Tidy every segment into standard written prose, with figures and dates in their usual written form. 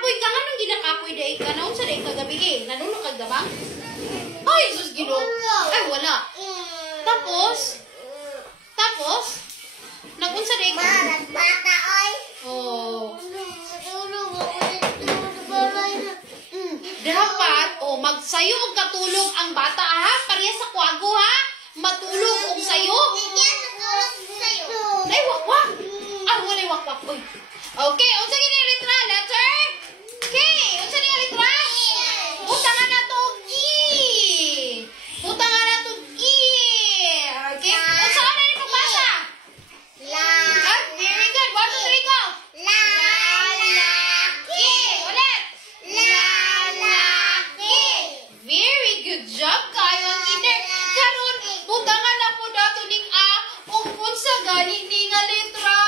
Nakapoy ka nga nung ginakapoy dahil ka. Naunsa dahil kagabi eh. Nanunok kag damang? Ay, sus, Ginoo. Ay, wala. Tapos, nagunsa dahil ka. Bata, oy. Oh. Matulog ako dito. Dapat, magsayo og katulog ang bata, ha? Pareha sa kwago, ha? Matulog og sayo. Hindi yan natulog sa'yo. Ay, wak-wak. Wala wak-wak. Uy. Okay, unsa gini litra? Letter? K. Unsa ni litra? Buta nga na to E. Buta nga na to E. Okay? Unsa ka na ni pagbasa? Very good. 1, 2, 3, go. Lalaki. Ulit. Lalaki. Very good job kayo ang kinder. Karon, buta nga na po dato ning A. Ug unsa gani ni nga litra?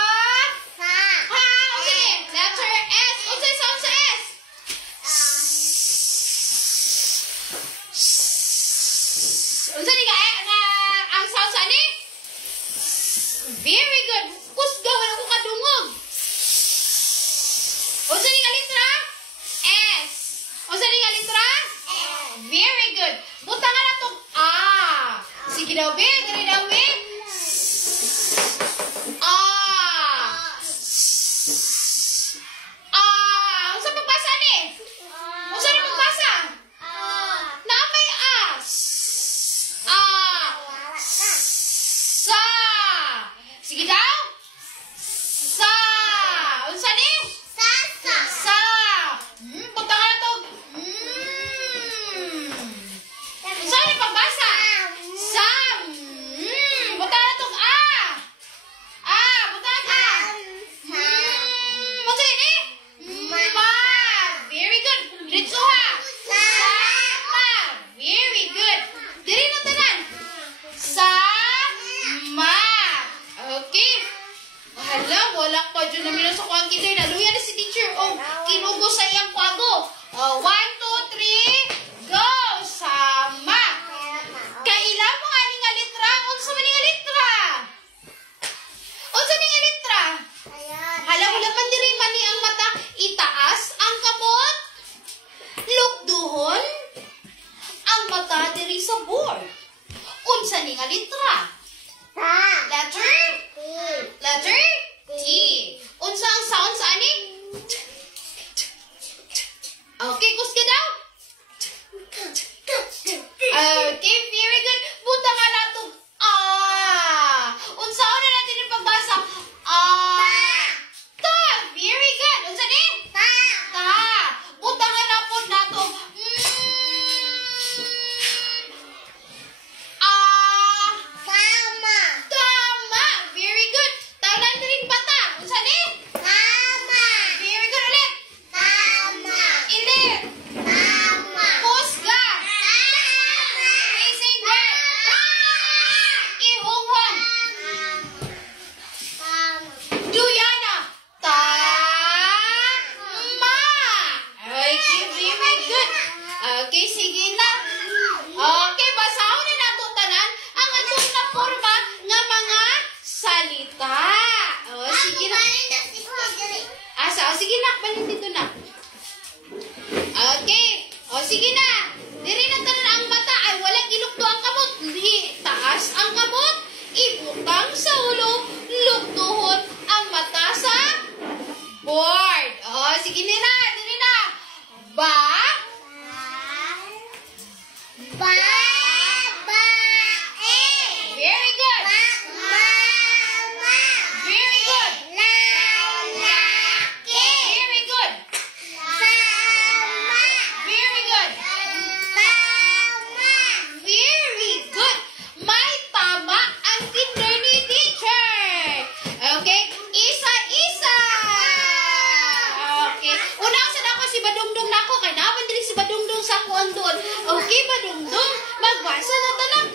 Letter S. Unsa sound sa S? Unsa ni ang sound sa ni? Very good. Kusga wala ko kadungog. Unsa ni litra? S. Unsa ni litra? Very good. Buta nga na tong A. Sige daw, be. Diri daw, be. Unsa pagbasa ni? Unsa ni pagbasa? Naamay A. Sa. Sige daw. Sa. Unsa ni? Sasa. Sa. Buta nga na to. Unsa ni pagbasa? Sam. Buta nga na tong A. Buta nga. Unsa ni? Ma. Very good. Diretso ha. Sama. Very good. Diri na tanan. Sama. Okay. Hala, wala pa dyan namin sa kuwang kinder. Naluya na si teacher. Kinugo sa iyang kwago. 1, 2, 3, go. Sama. Kaila mo nga ni nga litra. Unsa man ni nga litra? Unsa ni nga litra? Hala, wala pa diri man ni ang mata. Itaas ang kamot. Lugduhon ang mata diri sa board. Unsa ni nga litra? Letter T. Unsa ang sound sa ani? Okay, kusga daw. Okay, very good. Buta nga na to. Unsa na natin yung pagbasa? Ta. Very good. Unsa ni? Ta. Buta nga na po na to. Tama. Very good. Tanan din bata. Unsa ni? Very good ulit. Ilit. Kusga. Amazing breath. Ihunghon. Duyana. Tama. Okay, very good. Okay, sige na. Okay, basahon na nato tanan ang atong na forma nga mga salita. Sige na. Sige na. Balin dito na. Okay. Sige na. Diri na tanan ang mata ay walang ilukdo ang kamot. Taas ang kamot. Ibutang sa ulo. Lukduhon ang mata sa board. Sige na. Diri na. Very good. Very good. Very good. Very good. Very good. May tama ang kinder ni teacher. Okay? Isa-isa. Okay. Unang sa ako si Badungdung nako. Kaya naman din si Badungdung sa kuan doon. Okay, Badungdung. Magbasa na talang.